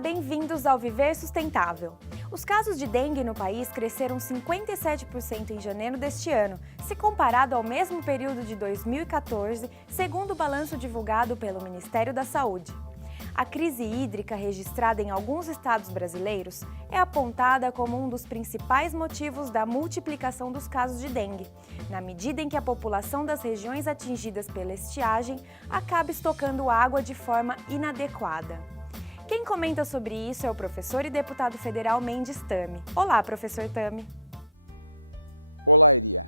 bem-vindos ao Viver Sustentável. Os casos de dengue no país cresceram 57% em janeiro deste ano, se comparado ao mesmo período de 2014, segundo o balanço divulgado pelo Ministério da Saúde. A crise hídrica registrada em alguns estados brasileiros é apontada como um dos principais motivos da multiplicação dos casos de dengue, na medida em que a população das regiões atingidas pela estiagem acaba estocando água de forma inadequada. Quem comenta sobre isso é o professor e deputado federal Mendes Tami. Olá, professor Tami. Olá, Iria.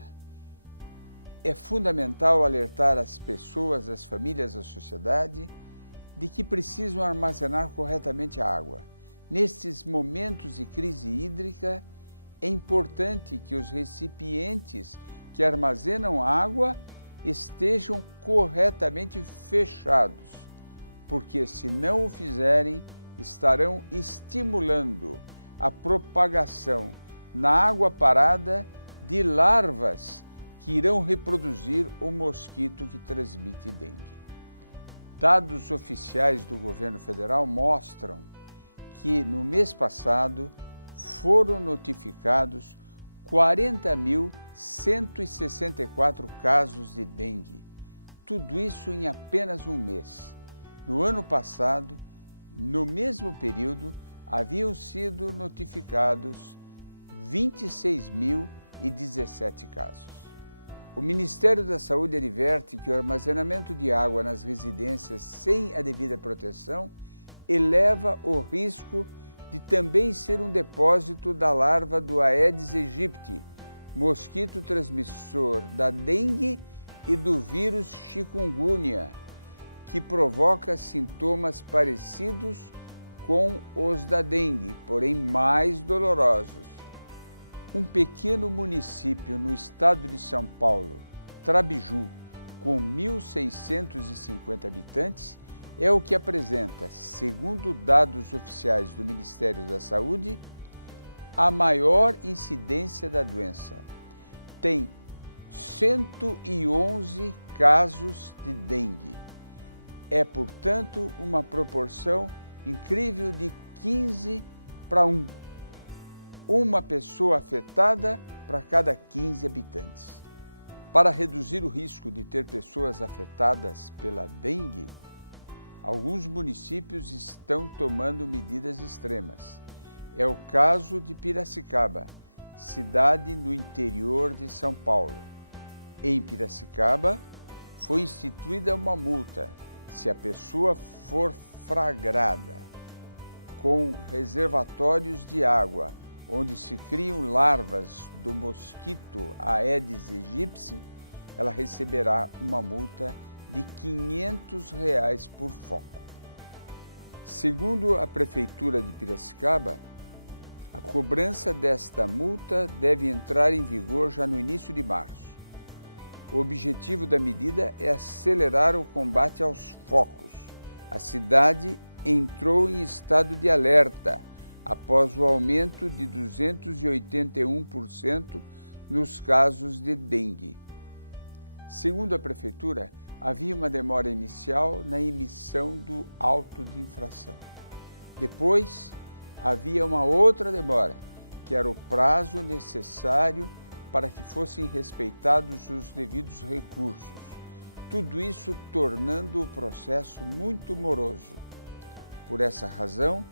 É fundamental alertar as pessoas, as famílias, a sociedade de que precisam armazenar corretamente a água. Nestes momentos de crise hídrica, é importante que os recipientes que armazenam água estejam corretamente fechados, porque se não o fizerem, estarão estimulando a propagação na água parada de larvas que irão reproduzir o mosquito que transmite dengue. Dados oficiais do governo federal mostram que no mês passado foram notificados 40.164 casos de dengue. Tudo isso em apenas um mês. No ano passado, no mesmo período, haviam sido notificados 26.017 casos. O Ministério da Saúde adverte que o armazenamento de água nas residências sem a devida proteção eleva o risco de também ser um depósito da larva do Aedes aegypti, mosquito transmissor da dengue e do vírus chikungunya, que provoca sintomas parecidos com os da dengue, porém mais dolorosos. Um pequeno município no estado de São Paulo, Trabiju, com 1.650 habitantes, é o que apresenta, segundo dados oficiais do Ministério da Saúde, a maior incidência da doença. Tem 111 casos de dengue. É, portanto, uma proporção incrível de 15 para 1. Uma pessoa afetada para cada 15 habitantes. Para reduzir o risco de ter pessoas afetadas pela dengue, alguns municípios estão tomando medidas extremas. É o caso de Piracicaba, cidade no interior de São Paulo. Em Piracicaba, foi instituída uma multa se a pessoa for flagrada com reservatórios de água onde se criam larvas do mosquito Aedes aegypti, ela receberá uma multa de R$ 500 por foco. Segundo a Prefeitura de Piracicaba, a cobrança desta multa deve entrar em vigor já no início de março. O objetivo da medida é acelerar o combate aos focos. A cidade entrou em estado de alerta após o aumento de 281% nos casos de dengue. Segundo a Prefeitura, havia uma demora inicial na emissão do auto de infração. Depois, havia uma outra demora, que era o prazo necessário para que fossem respeitados os devidos recursos. Tudo isso tornando o processo muito moroso. Por essa razão,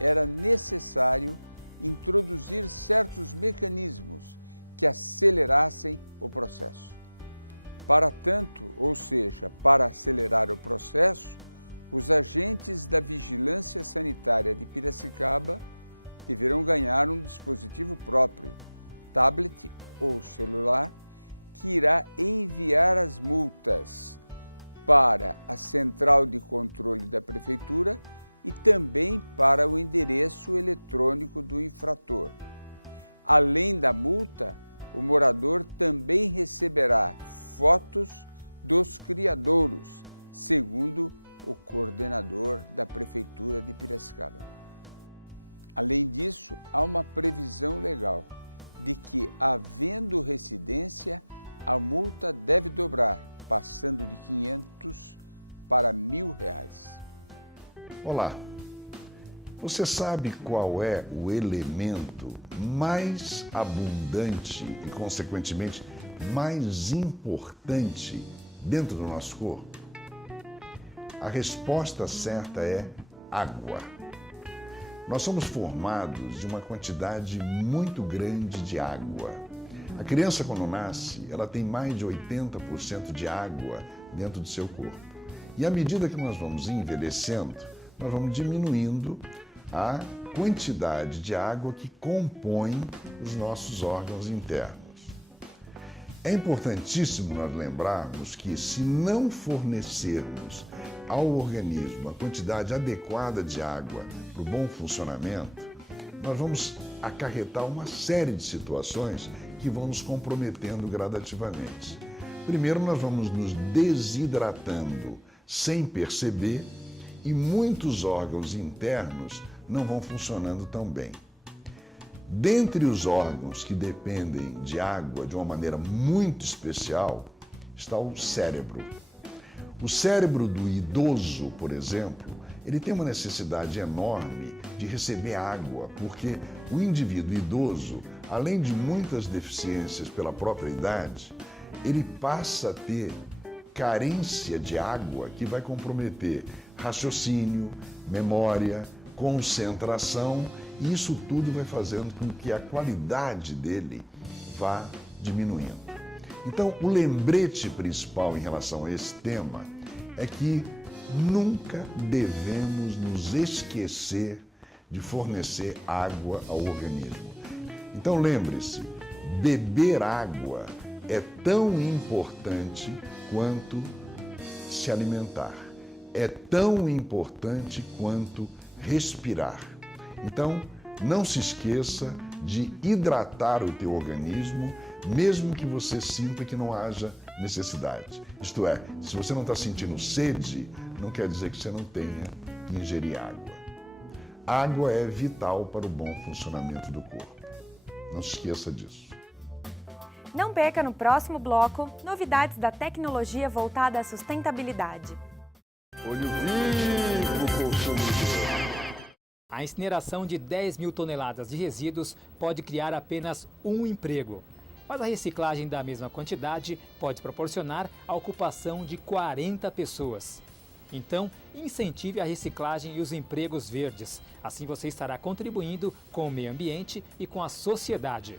era necessário introduzir certos mecanismos que acelerassem o processo. Para tanto, ou seja, para acelerar o processo, os agentes da Vigilância Sanitária de Piracicaba deverão ganhar um dispositivo próprio, tablet ou celular, que irá enviar as multas para a Central de Controle da Prefeitura e também para o endereço eletrônico do infrator. Além da multa, o morador também receberá fotos dos criadouros, segundo o coordenador da Prefeitura de Piracicaba. Além disso, há uma previsão legal de que, havendo residência, a multa deve dobrar, passando de R$ 500 para R$ 1.000. Olá, Você sabe qual é o elemento mais abundante e, consequentemente, mais importante dentro do nosso corpo? A resposta certa é água. Nós somos formados de uma quantidade muito grande de água. A criança, quando nasce, ela tem mais de 80% de água dentro do seu corpo. E à medida que nós vamos envelhecendo, nós vamos diminuindo a quantidade de água que compõe os nossos órgãos internos. É importantíssimo nós lembrarmos que, se não fornecermos ao organismo a quantidade adequada de água para o bom funcionamento, nós vamos acarretar uma série de situações que vão nos comprometendo gradativamente. Primeiro, nós vamos nos desidratando sem perceber e muitos órgãos internos não vão funcionando tão bem. Dentre os órgãos que dependem de água de uma maneira muito especial, está o cérebro. O cérebro do idoso, por exemplo, ele tem uma necessidade enorme de receber água, porque o indivíduo idoso, além de muitas deficiências pela própria idade, ele passa a ter carência de água que vai comprometer raciocínio, memória, concentração, e isso tudo vai fazendo com que a qualidade dele vá diminuindo. Então, o lembrete principal em relação a esse tema é que nunca devemos nos esquecer de fornecer água ao organismo. Então, lembre-se, beber água é tão importante quanto se alimentar. É tão importante quanto respirar. Então, não se esqueça de hidratar o teu organismo, mesmo que você sinta que não haja necessidade. Isto é, se você não está sentindo sede, não quer dizer que você não tenha que ingerir água. Água é vital para o bom funcionamento do corpo. Não se esqueça disso. Não perca no próximo bloco novidades da tecnologia voltada à sustentabilidade. Olho vivo, consumidor! A incineração de 10 mil toneladas de resíduos pode criar apenas um emprego. Mas a reciclagem da mesma quantidade pode proporcionar a ocupação de 40 pessoas. Então, incentive a reciclagem e os empregos verdes. Assim você estará contribuindo com o meio ambiente e com a sociedade.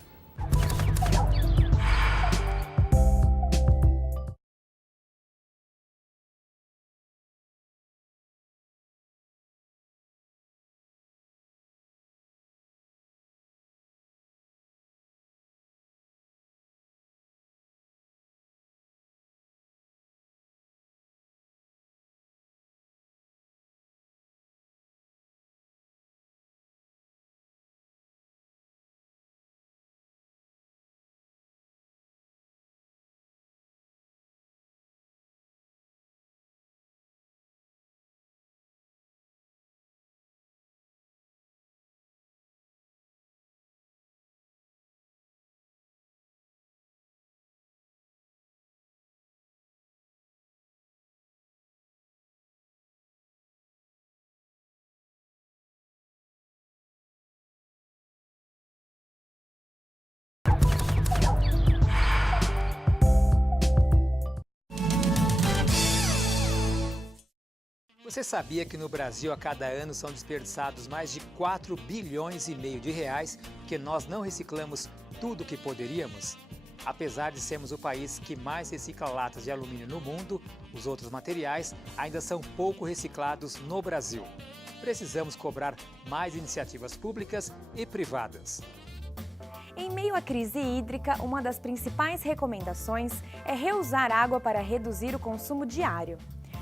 Você sabia que no Brasil a cada ano são desperdiçados mais de 4 bilhões e meio de reais porque nós não reciclamos tudo o que poderíamos? Apesar de sermos o país que mais recicla latas de alumínio no mundo, os outros materiais ainda são pouco reciclados no Brasil. Precisamos cobrar mais iniciativas públicas e privadas. Em meio à crise hídrica, uma das principais recomendações é reusar água para reduzir o consumo diário.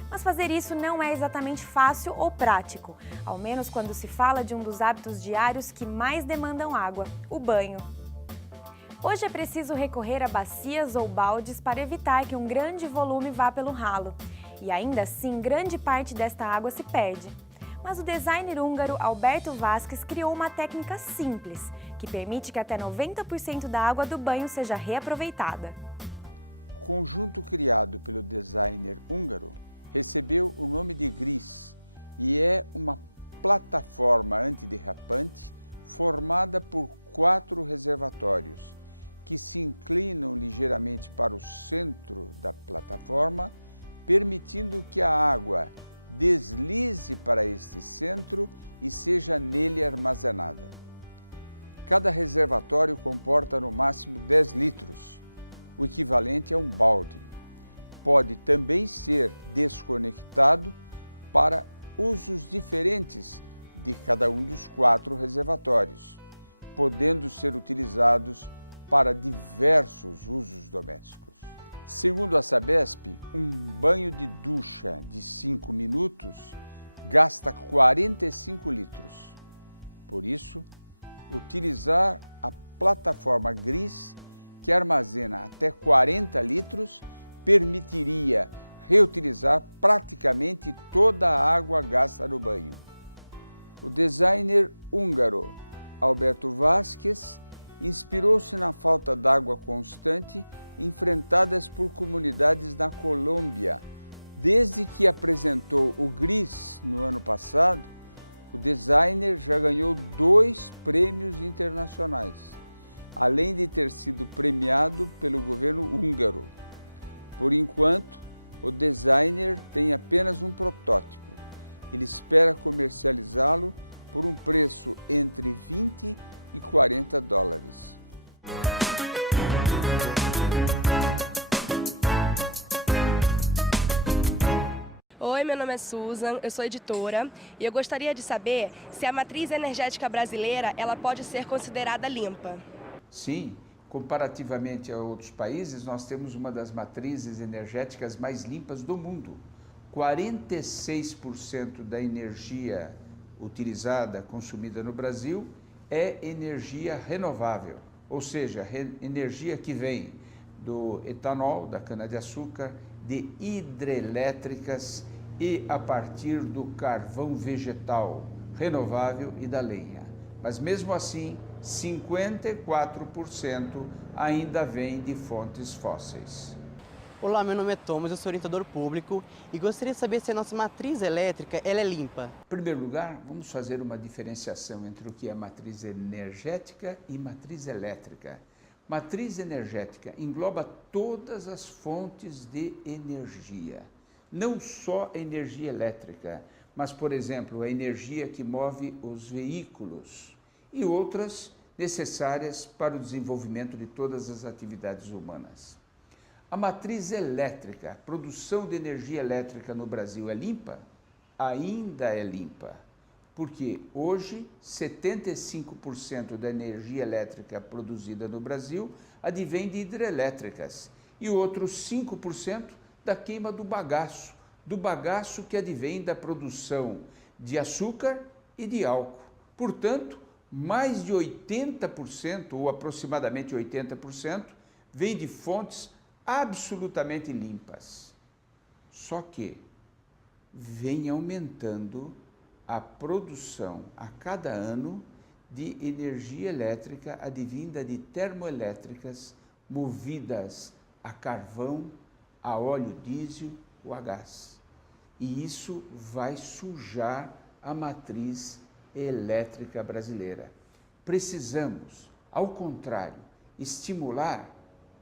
Mas fazer isso não é exatamente fácil ou prático, ao menos quando se fala de um dos hábitos diários que mais demandam água, o banho. Hoje é preciso recorrer a bacias ou baldes para evitar que um grande volume vá pelo ralo. E ainda assim, grande parte desta água se perde. Mas o designer húngaro Alberto Vázquez criou uma técnica simples, que permite que até 90% da água do banho seja reaproveitada. O conjunto criado pelo designer húngaro recebeu o nome de GRIS e é uma plataforma antiderrapante formada por 4 reservatórios que se inclinam ligeiramente para o centro da plataforma, permitindo que a água deslize para este centro e seja nele armazenada. Cada reservatório comporta no máximo 10 litros, o equivalente a um balde. Pode também ser desconectado para usos diferentes de cada um dos 4 reservatórios, podendo ser utilizados para diversos usos domésticos. Segundo a Sabesp, um banho de ducha de 5 minutos gasta 45 litros. Por isso, utilizar a plataforma gris, que armazena até 40 litros, permitiria reutilizar praticamente toda a água gasta no banho. O designer húngaro Alberto Vázquez inspirou-se na falta d'água constante enfrentadas por comunidades na Colômbia. Desde que apresentou o gris no ano passado, o designer já ganhou 2 prêmios internacionais, além de ter sido premiado pelo governo húngaro. Por enquanto, o designer tem apenas um protótipo. Ele espera comercializá-lo por um preço entre 20 e 40 dólares. Oi, meu nome é Susan, eu sou editora e eu gostaria de saber se a matriz energética brasileira ela pode ser considerada limpa. Sim, comparativamente a outros países, nós temos uma das matrizes energéticas mais limpas do mundo. 46% da energia utilizada, consumida no Brasil, é energia renovável, ou seja, energia que vem do etanol, da cana-de-açúcar, de hidrelétricas e a partir do carvão vegetal renovável e da lenha. Mas mesmo assim, 54% ainda vem de fontes fósseis. Olá, meu nome é Thomas, eu sou orientador público e gostaria de saber se a nossa matriz elétrica ela é limpa. Em primeiro lugar, vamos fazer uma diferenciação entre o que é matriz energética e matriz elétrica. Matriz energética engloba todas as fontes de energia, não só a energia elétrica, mas, por exemplo, a energia que move os veículos e outras necessárias para o desenvolvimento de todas as atividades humanas. A matriz elétrica, a produção de energia elétrica no Brasil é limpa? Ainda é limpa, porque hoje 75% da energia elétrica produzida no Brasil advém de hidrelétricas e outros 5% da queima do bagaço que advém da produção de açúcar e de álcool. Portanto, mais de 80%, ou aproximadamente 80%, vem de fontes absolutamente limpas. Só que vem aumentando a produção a cada ano de energia elétrica advinda de termoelétricas movidas a carvão, a óleo diesel ou a gás. E isso vai sujar a matriz elétrica brasileira. Precisamos, ao contrário, estimular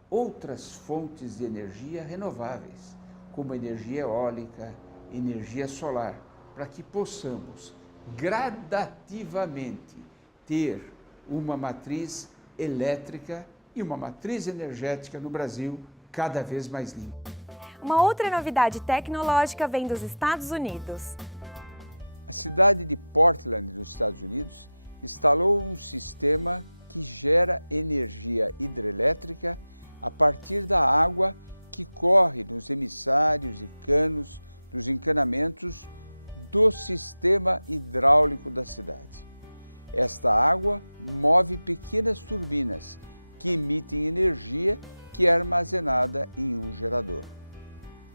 outras fontes de energia renováveis, como a energia eólica, energia solar, para que possamos gradativamente ter uma matriz elétrica e uma matriz energética no Brasil cada vez mais limpa. Uma outra novidade tecnológica vem dos Estados Unidos. A cidade de Portland, nos Estados Unidos, instalou um sistema que gera energia hidrelétrica a partir da água que corre nos emissários e canos dos encanamentos do sistema hidráulico da cidade. Esta água move pequenas turbinas que emitem energia que é armazenada em um gerador.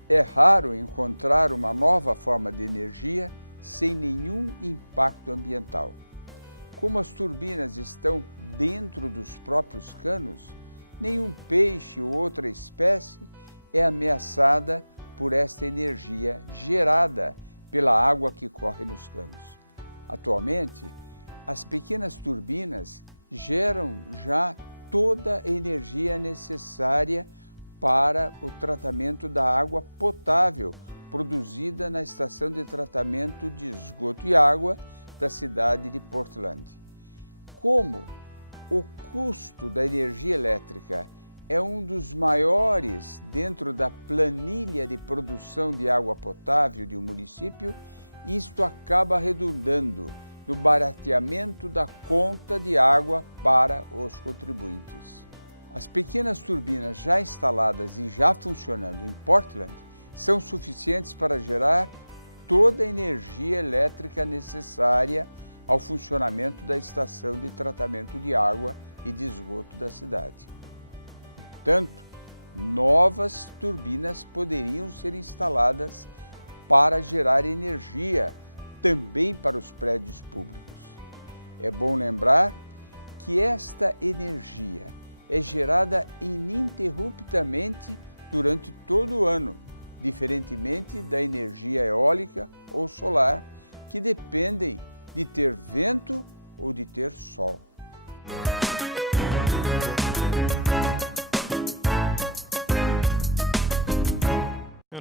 É raro encontrar uma nova forma de energia sem nenhum impacto ambiental. Como as turbinas estão dentro dos próprios canos, nenhum peixe ou outra espécie é ameaçada por esta energia gerada pela água que corre nos canos. Atualmente, as pequenas turbinas geram já toda a energia necessária para o tratamento da água potável produzida na estação de tratamento de esgoto e água da cidade de Portland. Como o custo da energia elétrica é um dos maiores dentro da planilha de produção de água potável de um município, isto acaba redundando no barateamento da conta de água para os contribuintes. As pequenas turbinas já instaladas e já funcionando em Portland são suficientes para gerar toda a energia elétrica necessária ao funcionamento da estação de tratamento de água e de esgoto da cidade. Portanto, novas turbinas poderiam ser instaladas para gerar energia também para os prédios públicos. É bom lembrar que esta energia é gerada ininterruptamente durante todo o ano, diferentemente da energia eólica ou solar, que dependem de ter vento ou de ter sol.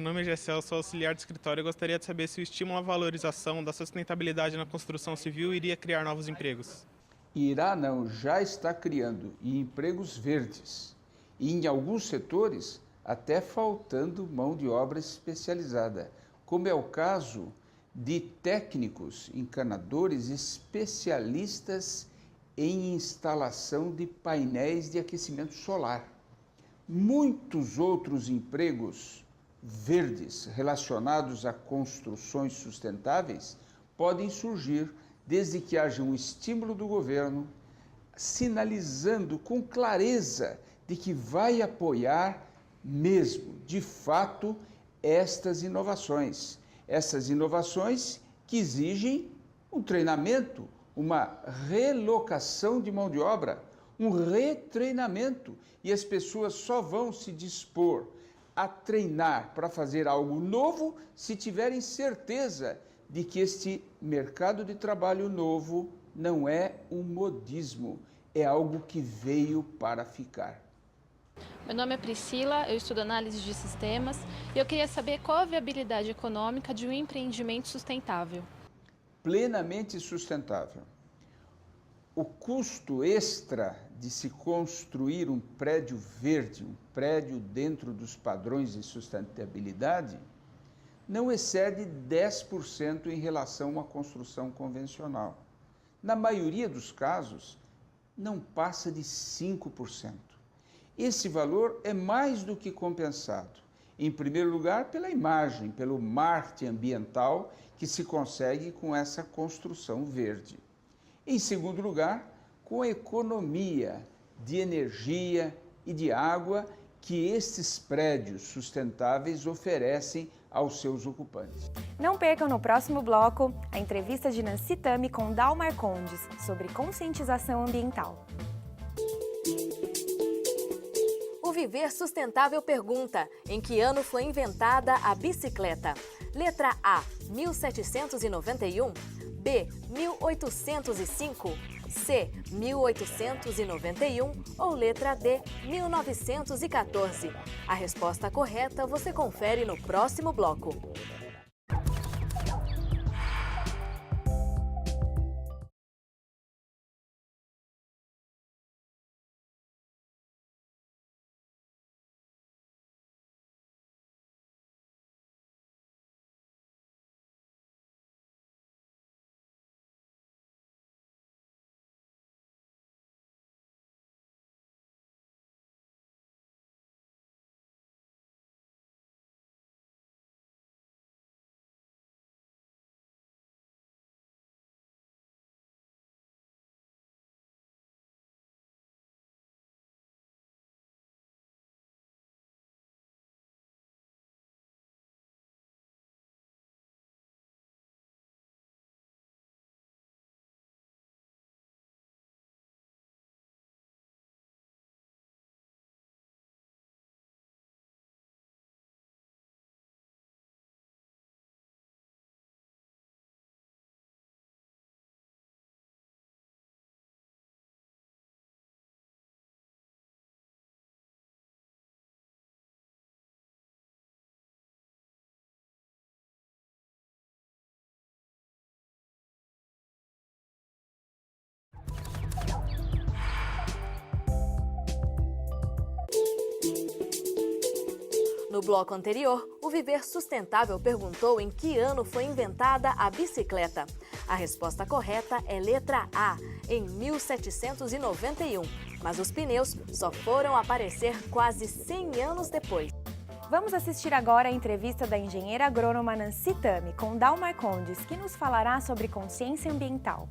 Meu nome é Gessel, sou auxiliar de escritório e gostaria de saber se o estímulo à valorização da sustentabilidade na construção civil iria criar novos empregos. Irá não, já está criando, e empregos verdes. E em alguns setores, até faltando mão de obra especializada, como é o caso de técnicos encanadores especialistas em instalação de painéis de aquecimento solar. Muitos outros empregos verdes relacionados a construções sustentáveis podem surgir desde que haja um estímulo do governo sinalizando com clareza de que vai apoiar mesmo, de fato, estas inovações. Essas inovações que exigem um treinamento, uma relocação de mão de obra, um retreinamento. E as pessoas só vão se dispor a treinar para fazer algo novo se tiverem certeza de que este mercado de trabalho novo não é um modismo, é algo que veio para ficar. Meu nome é Priscila, eu estudo análise de sistemas e eu queria saber qual a viabilidade econômica de um empreendimento sustentável. Plenamente sustentável. O custo extra de se construir um prédio verde, um prédio dentro dos padrões de sustentabilidade, não excede 10% em relação a uma construção convencional. Na maioria dos casos, não passa de 5%. Esse valor é mais do que compensado, em primeiro lugar, pela imagem, pelo marketing ambiental que se consegue com essa construção verde. Em segundo lugar, com a economia de energia e de água que estes prédios sustentáveis oferecem aos seus ocupantes. Não percam no próximo bloco a entrevista de Nancy Tami com Dalmar Condes sobre conscientização ambiental. O Viver Sustentável pergunta: em que ano foi inventada a bicicleta? Letra A, 1791, B, 1805, C, 1891 ou letra D, 1914? A resposta correta você confere no próximo bloco. No bloco anterior, o Viver Sustentável perguntou em que ano foi inventada a bicicleta. A resposta correta é letra A, em 1791. Mas os pneus só foram aparecer quase 100 anos depois. Vamos assistir agora a entrevista da engenheira agrônoma Nancy Tami com Dal Marcondes, que nos falará sobre consciência ambiental.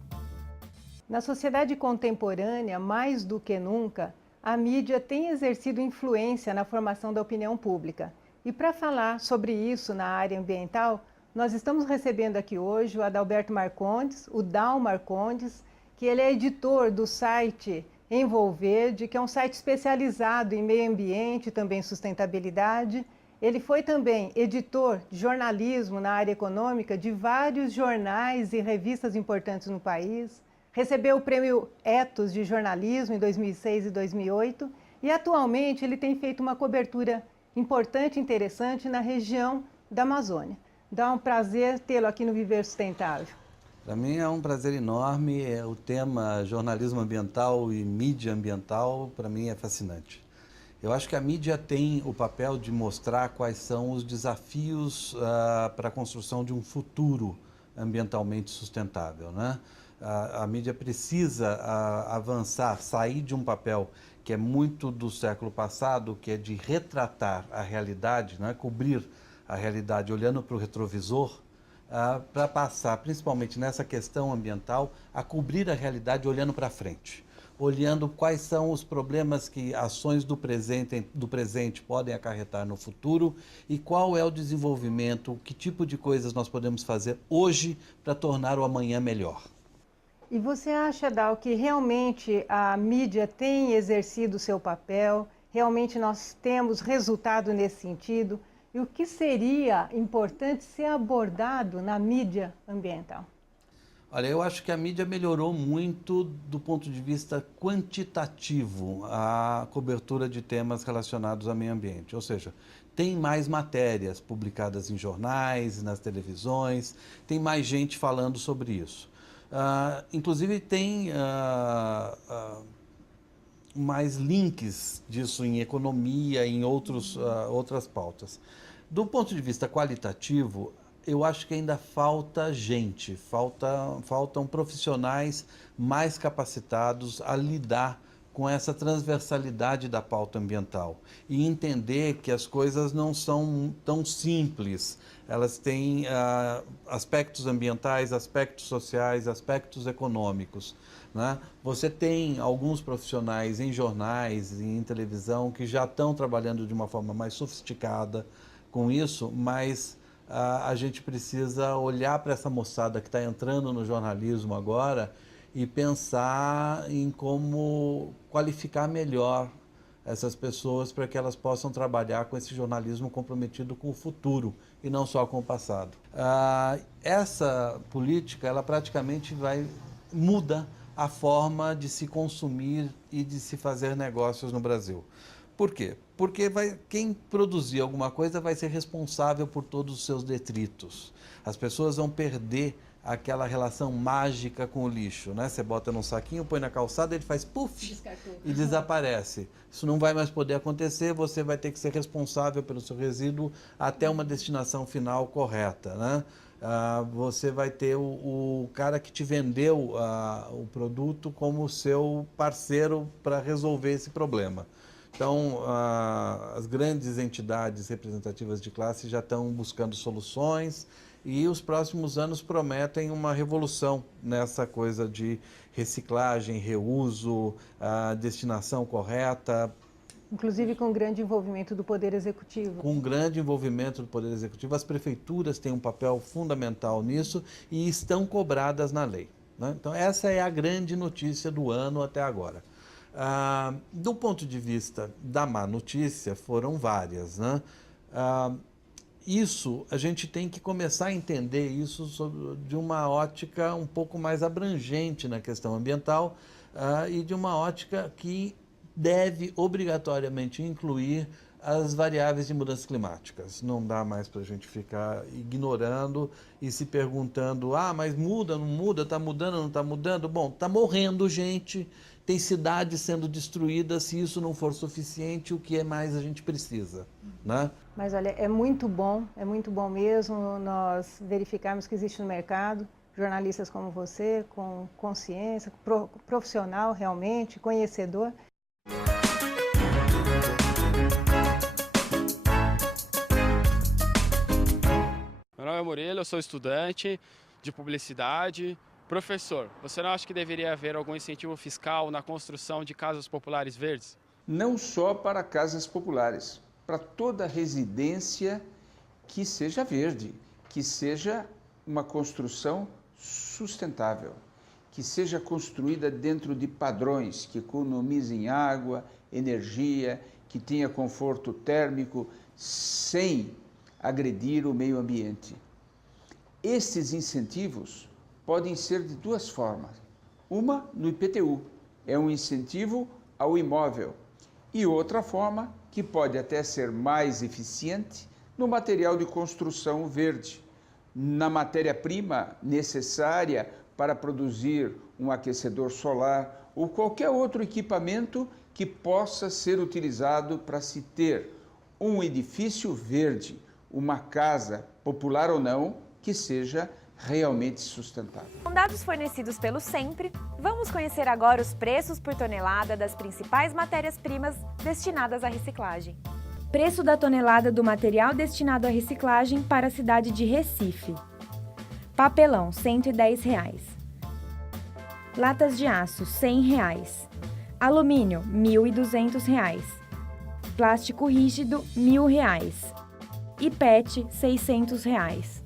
Na sociedade contemporânea, mais do que nunca, a mídia tem exercido influência na formação da opinião pública. E para falar sobre isso na área ambiental, nós estamos recebendo aqui hoje o Adalberto Marcondes, o Dal Marcondes, que ele é editor do site Envolverde, que é um site especializado em meio ambiente e também sustentabilidade. Ele foi também editor de jornalismo na área econômica de vários jornais e revistas importantes no país. Recebeu o prêmio Ethos de jornalismo em 2006 e 2008 e atualmente ele tem feito uma cobertura importante e interessante na região da Amazônia. Dá um prazer tê-lo aqui no Viver Sustentável. Para mim é um prazer enorme, o tema jornalismo ambiental e mídia ambiental para mim é fascinante. Eu acho que a mídia tem o papel de mostrar quais são os desafios para a construção de um futuro ambientalmente sustentável, né? A mídia precisa avançar, sair de um papel que é muito do século passado, que é de retratar a realidade, né? Cobrir a realidade olhando para o retrovisor, para passar, principalmente nessa questão ambiental, a cobrir a realidade olhando para frente, olhando quais são os problemas que ações do presente podem acarretar no futuro e qual é o desenvolvimento, que tipo de coisas nós podemos fazer hoje para tornar o amanhã melhor. E você acha, Dal, que realmente a mídia tem exercido o seu papel, realmente nós temos resultado nesse sentido? E o que seria importante ser abordado na mídia ambiental? Olha, eu acho que a mídia melhorou muito do ponto de vista quantitativo a cobertura de temas relacionados ao meio ambiente. Ou seja, tem mais matérias publicadas em jornais, nas televisões, tem mais gente falando sobre isso. Inclusive tem mais links disso em economia, em outras pautas. Do ponto de vista qualitativo, eu acho que ainda falta gente, faltam profissionais mais capacitados a lidar com essa transversalidade da pauta ambiental e entender que as coisas não são tão simples. Elas têm aspectos ambientais, aspectos sociais, aspectos econômicos, né? Você tem alguns profissionais em jornais e em televisão que já estão trabalhando de uma forma mais sofisticada com isso, mas a gente precisa olhar para essa moçada que está entrando no jornalismo agora e pensar em como qualificar melhor essas pessoas para que elas possam trabalhar com esse jornalismo comprometido com o futuro e não só com o passado. Essa política, ela praticamente muda a forma de se consumir e de se fazer negócios no Brasil. Por quê? Porque quem produzir alguma coisa vai ser responsável por todos os seus detritos. As pessoas vão perder aquela relação mágica com o lixo, né? Você bota num saquinho, põe na calçada, ele faz puff e desaparece. Isso não vai mais poder acontecer, você vai ter que ser responsável pelo seu resíduo até uma destinação final correta, né? Você vai ter o cara que te vendeu o produto como seu parceiro para resolver esse problema. Então, as grandes entidades representativas de classe já estão buscando soluções e os próximos anos prometem uma revolução nessa coisa de reciclagem, reuso, destinação correta. Inclusive com grande envolvimento do Poder Executivo. Com grande envolvimento do Poder Executivo, as prefeituras têm um papel fundamental nisso e estão cobradas na lei, né? Então, essa é a grande notícia do ano até agora. Do ponto de vista da má notícia, foram várias, né? Isso, a gente tem que começar a entender isso de uma ótica um pouco mais abrangente na questão ambiental e de uma ótica que deve obrigatoriamente incluir as variáveis de mudanças climáticas. Não dá mais para a gente ficar ignorando e se perguntando, mas muda, não muda, está mudando, não está mudando? Bom, está morrendo gente tem cidades sendo destruídas. Se isso não for suficiente, o que mais a gente precisa, né? Mas olha, é muito bom mesmo nós verificarmos que existe no mercado jornalistas como você, com consciência, profissional realmente, conhecedor. Meu nome é Murilo, eu sou estudante de publicidade. Professor, você não acha que deveria haver algum incentivo fiscal na construção de casas populares verdes? Não só para casas populares, para toda residência que seja verde, que seja uma construção sustentável, que seja construída dentro de padrões que economizem água, energia, que tenha conforto térmico, sem agredir o meio ambiente. Estes incentivos podem ser de duas formas. Uma, no IPTU, é um incentivo ao imóvel. E outra forma, que pode até ser mais eficiente, no material de construção verde, na matéria-prima necessária para produzir um aquecedor solar ou qualquer outro equipamento que possa ser utilizado para se ter um edifício verde, uma casa, popular ou não, que seja realmente sustentável. Com dados fornecidos pelo Sempre, vamos conhecer agora os preços por tonelada das principais matérias-primas destinadas à reciclagem. Preço da tonelada do material destinado à reciclagem para a cidade de Recife. Papelão, R$ 110. Latas de aço, R$ 100. Alumínio, R$ 1.200. Plástico rígido, R$ 1.000. E PET, R$ 600.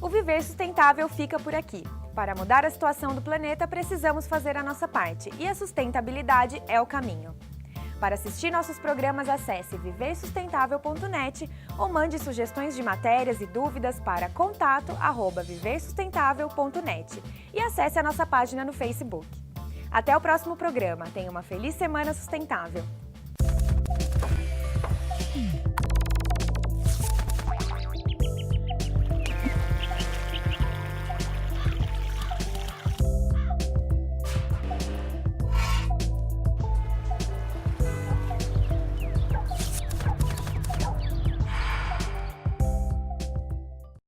O Viver Sustentável fica por aqui. Para mudar a situação do planeta, precisamos fazer a nossa parte, e a sustentabilidade é o caminho. Para assistir nossos programas, acesse viversustentável.net ou mande sugestões de matérias e dúvidas para contato@viversustentável.net e acesse a nossa página no Facebook. Até o próximo programa. Tenha uma feliz semana sustentável.